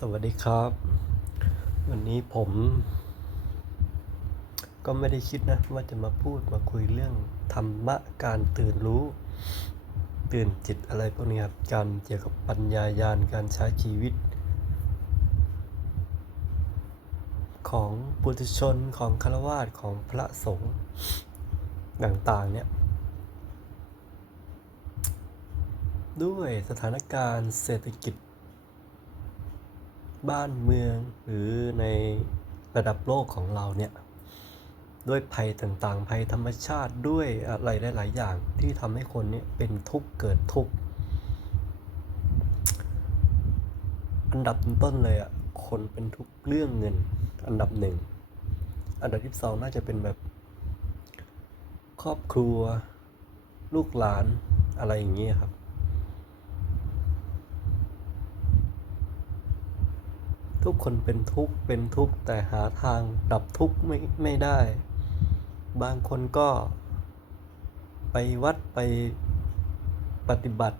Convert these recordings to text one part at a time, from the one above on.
สวัสดีครับ วันนี้ผม ก็ไม่ได้คิดนะว่าจะมาพูดมาคุยเรื่องธรรมะการตื่นรู้ ตื่นจิตอะไรพวกนี้ครับการเกี่ยวกับปัญญายาณการใช้ชีวิต ของปุถุชนของฆราวาสของพระสงฆ์ต่างๆเนี่ยด้วยสถานการณ์เศรษฐกิจ บ้านเมืองหรือในระดับโลกของเราเนี่ยด้วยภัยต่างๆ ภัยธรรมชาติด้วยอะไรหลาย ๆ อย่างที่ทำให้คนเนี่ยเป็นทุกข์เกิดทุกข์อันดับต้นๆเลยอะคนเป็นทุกข์เรื่องเงิน อันดับหนึ่ง อันดับที่สองน่าจะเป็นแบบ ครอบครัว ลูกหลานอะไรอย่างเงี้ยครับ ทุกคนเป็นทุกข์เป็นทุกข์แต่หาทางดับทุกข์ไม่ไม่ได้ บางคนก็ ไปวัดไปปฏิบัติ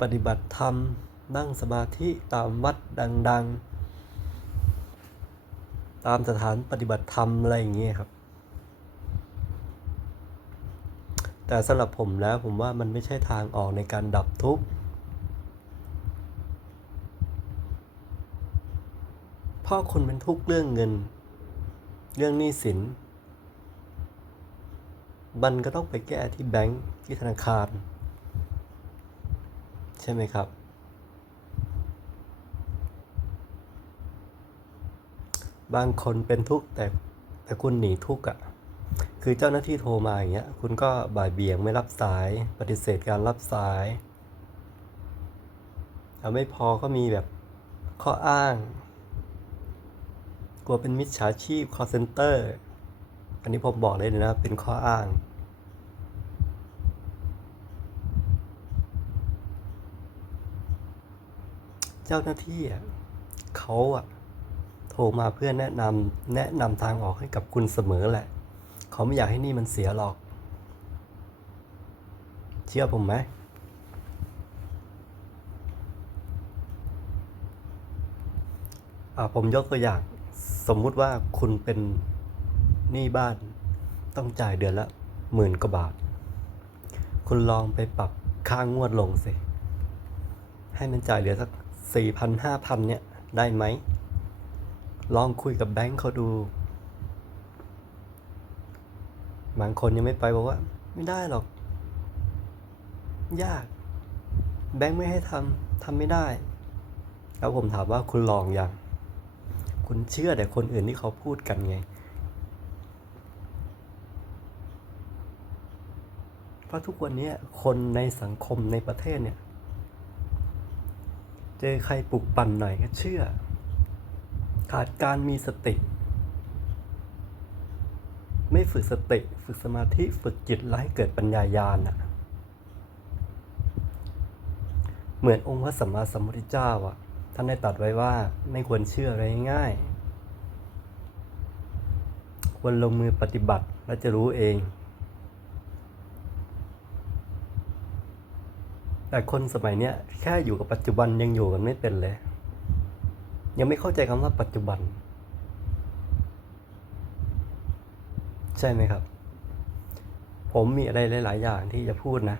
ปฏิบัติธรรม นั่งสมาธิตามวัดดัง ๆ ตามสถานปฏิบัติธรรมอะไรอย่างเงี้ยครับ แต่สำหรับผมแล้วผมว่ามันไม่ใช่ทางออกในการดับทุกข์ เพราะคนเป็นทุกข์เรื่องเงิน เรื่องหนี้สินมันก็ต้องไปแก้ที่แบงก์ที่ธนาคาร ใช่ไหมครับ บางคนเป็นทุกข์แต่แต่คุณหนีทุกข์อะคือเจ้าหน้าที่โทรมาอย่างเงี้ย คุณก็บ่ายเบี่ยงไม่รับสาย ปฏิเสธการรับสายเอาไม่พอก็มีแบบข้ออ้าง กลัวเป็นมิจฉาชีพ call center อันนี้ผมบอกเลยนะ เป็นข้ออ้าง เจ้าหน้าที่เขาอะโทรมาเพื่อแนะนำแนะนำทางออกให้กับคุณเสมอแหละ เขาไม่อยากให้นี่มันเสียหรอก เชื่อผมไหมอ่าผมยกตัวอย่าง สมมุติว่าคุณเป็นหนี้บ้านต้องจ่ายเดือนละหมื่นกว่าบาท คุณลองไปปรับค่างวดลงสิ ให้มันจ่ายเดือสักสี่พันห้าพันเนี่ยได้ไหม ลองคุยกับแบงค์เขาดู บางคนยังไม่ไปบอกว่า ไม่ได้หรอก ยาก แบงค์ไม่ให้ทำทำไม่ได้ แล้วผมถามว่าคุณลองอยัง คุณเชื่อแต่คนอื่นที่เขาพูดกันไง เพราะทุกวันนี้คนในสังคมในประเทศเนี่ย เจอใครปลุกปั่นหน่อยก็เชื่อ ขาดการมีสติ ไม่ฝึกสติ ฝึกสมาธิ ฝึกจิตไล่เกิดปัญญายาณอะเหมือนองค์พระสัมมาสัมพุทธเจ้าอะ ท่านได้ตรัสไว้ว่าไม่ควรเชื่ออะไรง่าย ควรลงมือปฏิบัติและจะรู้เอง แต่คนสมัยเนี้ยแค่อยู่กับปัจจุบันยังอยู่กันไม่เป็นเลย ยังไม่เข้าใจคำว่าปัจจุบัน ใช่ไหมครับ ผมมีอะไรหลาย ๆ อย่างที่จะพูดนะ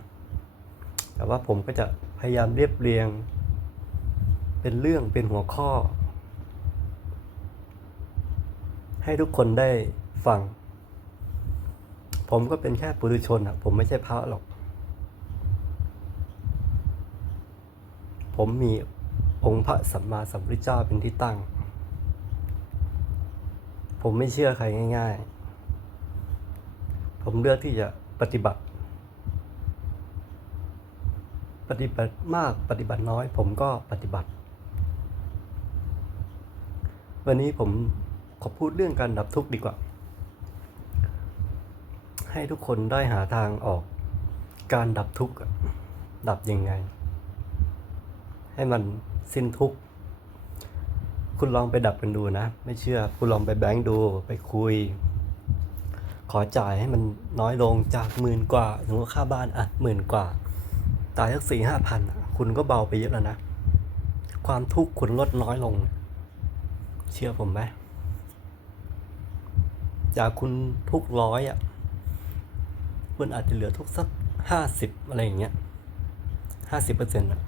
แต่ว่าผมก็จะพยายามเรียบเรียง เป็นเรื่องเป็นหัวข้อ ให้ทุกคนได้ฟัง ผมก็เป็นแค่ปุถุชนอะผมไม่ใช่พระหรอก ผมมีองค์พระสัมมาสัมพุทธเจ้าเป็นที่ตั้ง ผมไม่เชื่อใครง่าย ๆ ผมเลือกที่จะปฏิบัติ ปฏิบัติมากปฏิบัติน้อย ผมก็ปฏิบัติ วันนี้ผมขอพูดเรื่องการดับทุกข์ดีกว่า ให้ทุกคนได้หาทางออก การดับทุกข์ดับยังไง ให้มันสิ้นทุกข์คุณลองไปดับกันดูนะ ไม่เชื่อ คุณลองไปแบงค์ดูไปคุย ขอจ่ายให้มันน้อยลงจากหมื่นกว่าสมมติค่าบ้านอะหมื่นกว่าตายสักสี่ห้าพันคุณก็เบาไปเยอะแล้วนะ ความทุกข์คุณลดน้อยลง เชื่อผมไหมจากคุณทุกร้อยอะคุณอาจจะเหลือทุกสักห้าสิบอะไรอย่างเงี้ยห้าสิบเปอร์เซ็นต์อะ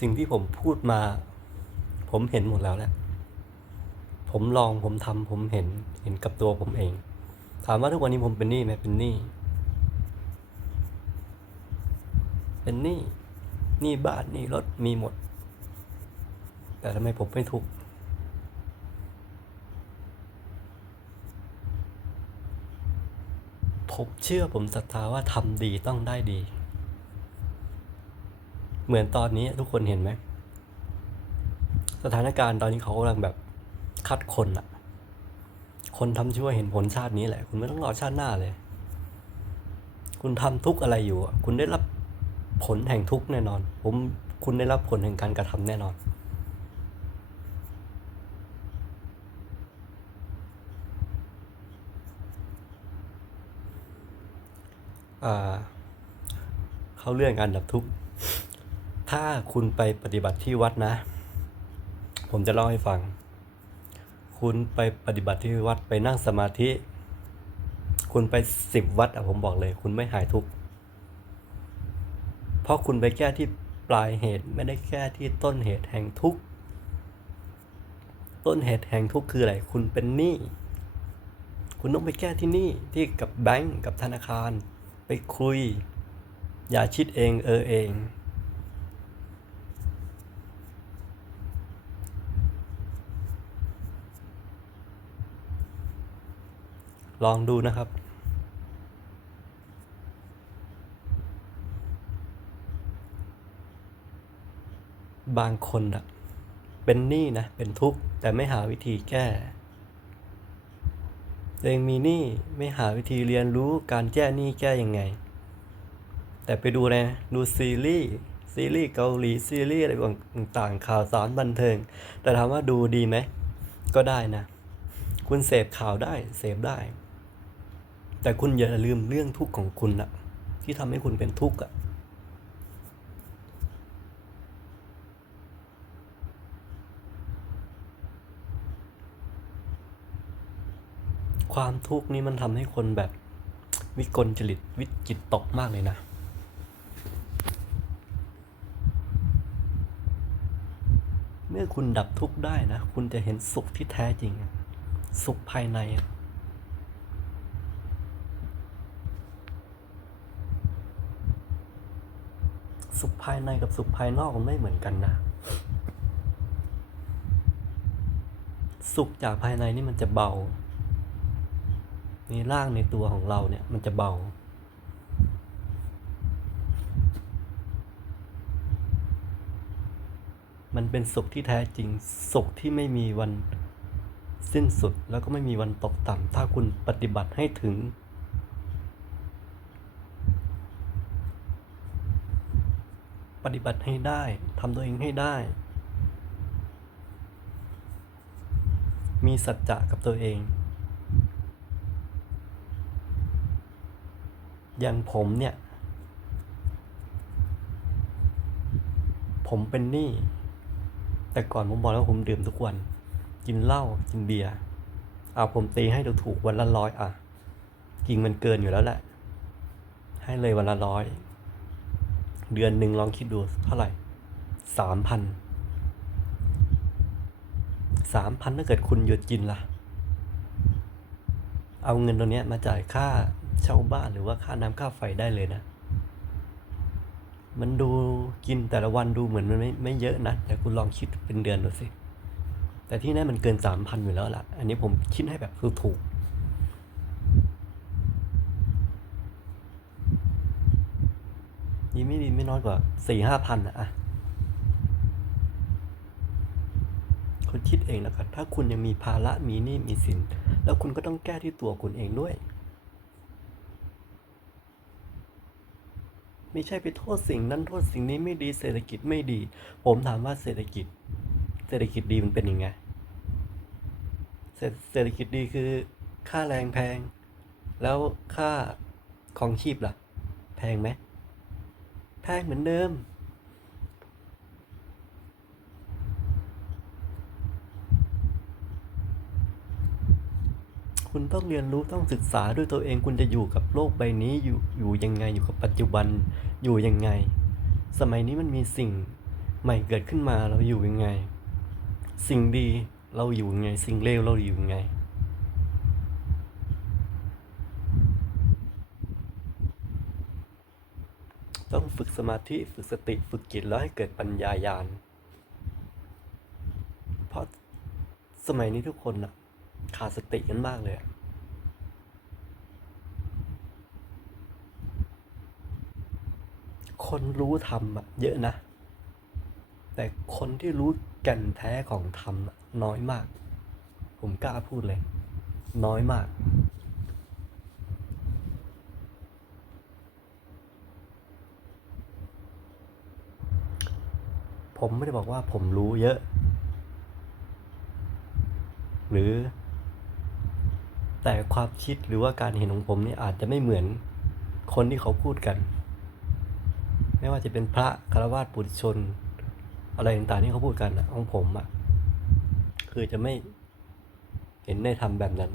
สิ่งที่ผมพูดมา ผมเห็นหมดแล้วแหละ ผมลองผมทำผมเห็นเห็นกับตัวผมเอง ถามว่าทุกวันนี้ผมเป็นหนี้ไหมเป็นหนี้ เป็นหนี้ นี้บ้านนี้รถมีหมด แต่ทำไมผมไม่ทุกผมเชื่อผมศรัทธาว่าทำดีต้องได้ดี เหมือนตอนนี้ทุกคนเห็นไหม สถานการณ์ตอนนี้เขากำลังแบบคัดคนอะคนทำชั่วเห็นผลชาตินี้แหละ คุณไม่ต้องรอชาติหน้าเลย คุณทำทุกอะไรอยู่อะคุณได้รับ ผลแห่งทุกข์แน่นอน ผมคุณได้รับผลแห่งการกระทำแน่นอน เข้าเรื่องการดับทุกข์ ถ้าคุณไปปฏิบัติที่วัดนะ ผมจะเล่าให้ฟัง คุณไปปฏิบัติที่วัดไปนั่งสมาธิ คุณไปสิบวัดอะผมบอกเลย คุณไม่หายทุกข์ เพราะคุณไปแก้ที่ปลายเหตุไม่ได้แก้ที่ต้นเหตุแห่งทุกข์ ต้นเหตุแห่งทุกข์คืออะไร คุณเป็นหนี้ คุณต้องไปแก้ที่นี่ที่กับแบงก์กับธนาคาร ไปคุย อย่าคิดเองเออเอง ลองดูนะครับ บางคนอะเป็นหนี้นะ เป็นทุกข์ แต่ไม่หาวิธีแก้ตัวเองมีหนี้ไม่หาวิธีเรียนรู้การแก้หนี้แก้ยังไง แต่ไปดูนะ ดูซีรีส์ซีรีส์เกาหลีซีรีส์อะไรต่างๆข่าวสารบันเทิง แต่ถามว่าดูดีไหม ก็ได้นะ คุณเสพข่าวได้เสพได้ แต่คุณอย่าลืมเรื่องทุกข์ของคุณนะที่ทำให้คุณเป็นทุกข์อะ ความทุกข์นี้มันทำให้คนแบบวิกลจริตวิจิตตกมากเลยนะเมื่อคุณดับทุกข์ได้นะ คุณจะเห็นสุขที่แท้จริง สุขภายใน สุขภายในกับสุขภายนอกมันไม่เหมือนกันนะ สุขจากภายในนี่มันจะเบา ในร่างในตัวของเราเนี่ยมันจะเบา มันเป็นสุขที่แท้จริง สุขที่ไม่มีวันสิ้นสุดแล้วก็ไม่มีวันตกต่ำถ้าคุณปฏิบัติให้ถึง ปฏิบัติให้ได้ทำตัวเองให้ได้ มีสัจจะกับตัวเอง อย่างผมเนี่ย ผมเป็นหนี้แต่ก่อนผมบอกแล้ววาผมดื่มทุกวัน กินเหล้ากินเบียร์เอาผมตีให้ถูกวันละร้อยอะจริงมันเกินอยู่แล้วแหละ ให้เลยวันละร้อยเดือนหนึ่งลองคิดดูเท่าไหร่สามพันสามพันถ้าเกิดคุณหยุดกินล่ะ เอาเงินตัวเนี้ยมาจ่ายค่า เช่าบ้านหรือว่าค่าน้ำค่าไฟได้เลยนะ มันดูกินแต่ละวันดูเหมือนมันไม่ไม่เยอะนะ แต่คุณลองคิดเป็นเดือนดูสิ แต่ที่นั่นมันเกินสามพันอยู่แล้วล่ะ อันนี้ผมคิดให้แบบถูกๆนี่ไม่ดีไม่น้อยกว่าสี่ห้าพันอะคุณคิดเองแล้วกันถ้าคุณยังมีภาระมีหนี้มีสิน แล้วคุณก็ต้องแก้ที่ตัวคุณเองด้วย ไม่ใช่ไปโทษสิ่งนั้นโทษสิ่งนี้ไม่ดีเศรษฐกิจไม่ดี ผมถามว่าเศรษฐกิจ เศรษฐกิจดีมันเป็นยังไงเศรษเศรษฐกิจดีคือ ค่าแรงแพง แล้วค่าของชีพล่ะ แพงไหมแพงเหมือนเดิม คุณต้องเรียนรู้ต้องศึกษาด้วยตัวเองคุณจะอยู่กับโลกใบนี้อยู่อยู่ยังไงอยู่กับปัจจุบันอยู่ยังไง สมัยนี้มันมีสิ่งใหม่เกิดขึ้นมาเราอยู่ยังไง สิ่งดีเราอยู่ยังไง สิ่งเลวเราอยู่ยังไงต้องฝึกสมาธิฝึกสติฝึกจิตแล้วให้เกิดปัญญายาณ เพราะสมัยนี้ทุกคนนะ ขาดสติกันมากเลยอะคนรู้ธรรมอะเยอะนะ แต่คนที่รู้แก่นแท้ของธรรมอะน้อยมาก ผมกล้าพูดเลย น้อยมาก ผมไม่ได้บอกว่าผมรู้เยอะ หรือ แต่ความคิดหรือว่าการเห็นของผมนี่อาจจะไม่เหมือนคนที่เขาพูดกัน ไม่ว่าจะเป็นพระคารวาสปุถุชน อะไรต่างๆที่เขาพูดกันอะของผมอะคือจะไม่เห็นในธรรมแบบนั้น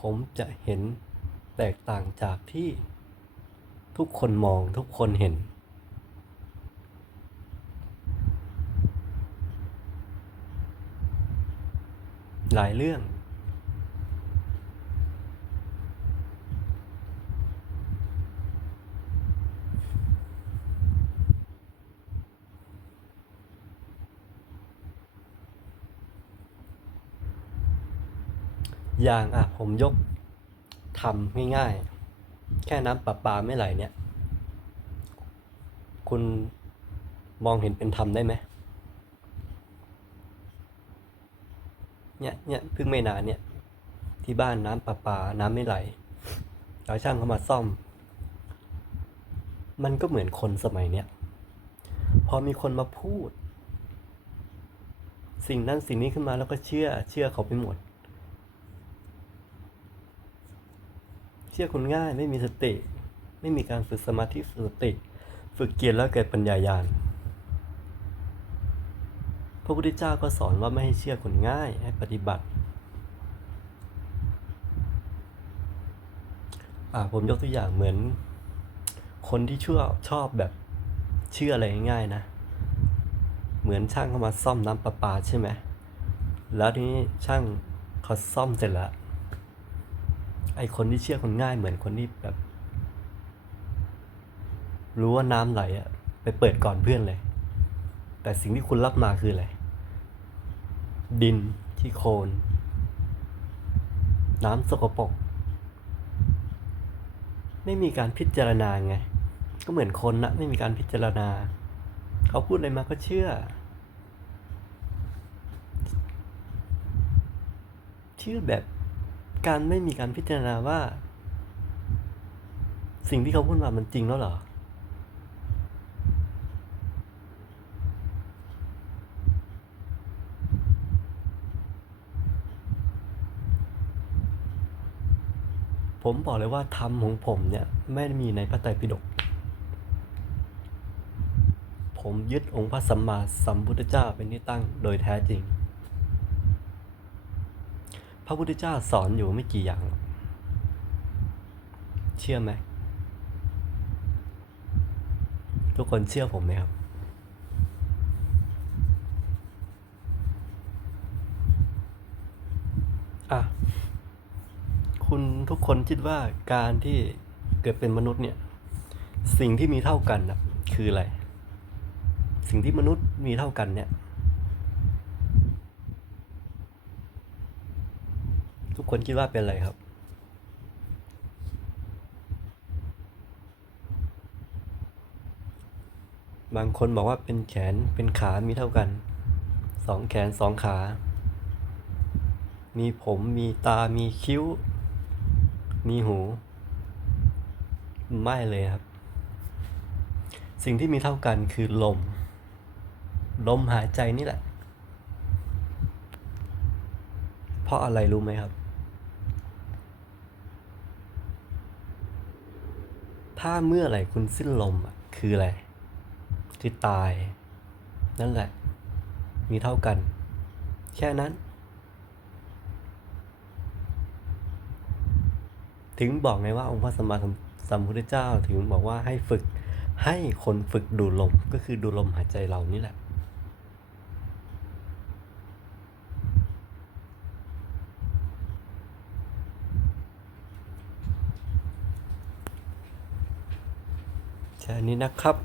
ผมจะเห็นแตกต่างจากที่ทุกคนมองทุกคนเห็น หลายเรื่อง อย่างอะผมยกทำง่ายๆ แค่น้ำประปาไม่ไหลเนี่ย คุณมองเห็นเป็นธรรมได้ไหม เนี่ยเพิ่งไม่นานเนี่ย ที่บ้านน้ำประปา น้ำไม่ไหลเราช่างเขามาซ่อม มันก็เหมือนคนสมัยเนี้ยพอมีคนมาพูด สิ่งนั้นสิ่งนี้ขึ้นมาแล้วก็เชื่อ เชื่อเขาไปหมด เชื่อคนง่ายไม่มีสติ ไม่มีการฝึกสมาธิฝึกสติ ฝึกเกียรแล้วเกิดปัญญายาณ พระพุทธเจ้าก็สอนว่าไม่ให้เชื่อคนง่ายให้ปฏิบัติผมยกตัวอย่างเหมือน คนที่เชื่อชอบแบบเชื่ออะไรง่ายๆนะ เหมือนช่างเข้ามาซ่อมน้ำประปาใช่ไหมแล้วทีนี้ช่างเขาซ่อมเสร็จแล้วไอคนที่เชื่อคนง่ายเหมือนคนที่แบบ รู้ว่าน้ำไหลอะไปเปิดก่อนเพื่อนเลย แต่สิ่งที่คุณรับมาคืออะไร ดินที่โคลนน้ำสกปรกไม่มีการพิจารณาไง ก็เหมือนคนนะไม่มีการพิจารณา เขาพูดอะไรมาก็เชื่อ เชื่อแบบการไม่มีการพิจารณาว่า สิ่งที่เขาพูดมามันจริงแล้วเหรอ ผมบอกเลยว่าธรรมของผมเนี่ยไม่มีในพระไตรปิฎกผมยึดองค์พระสัมมาสัมพุทธเจ้าเป็นที่ตั้งโดยแท้จริง พระพุทธเจ้าสอนอยู่ไม่กี่อย่างหรอก เชื่อไหม ทุกคนเชื่อผมไหมครับ อะ คุณทุกคนคิดว่าการที่เกิดเป็นมนุษย์เนี่ย สิ่งที่มีเท่ากันน่ะคืออะไร สิ่งที่มนุษย์มีเท่ากันเนี่ย ทุกคนคิดว่าเป็นอะไรครับบางคนบอกว่าเป็นแขนเป็นขามีเท่ากัน สองแขนสองขา มีผมมีตามีคิ้ว มีหู ไม่เลยครับ สิ่งที่มีเท่ากันคือลม ลมหายใจนี่แหละ เพราะอะไรรู้ไหมครับ ถ้าเมื่อไหร่คุณสิ้นลมอะคืออะไร คือตาย นั่นแหละ มีเท่ากัน แค่นั้น ถึงบอกไงว่าองค์พระสัมมาสัมสมพุทธเจ้า ถึงบอกว่าให้ฝึกให้คนฝึกดูลมก็คือดูลมหายใจเรานี่แหละ แค่นี้นะครับ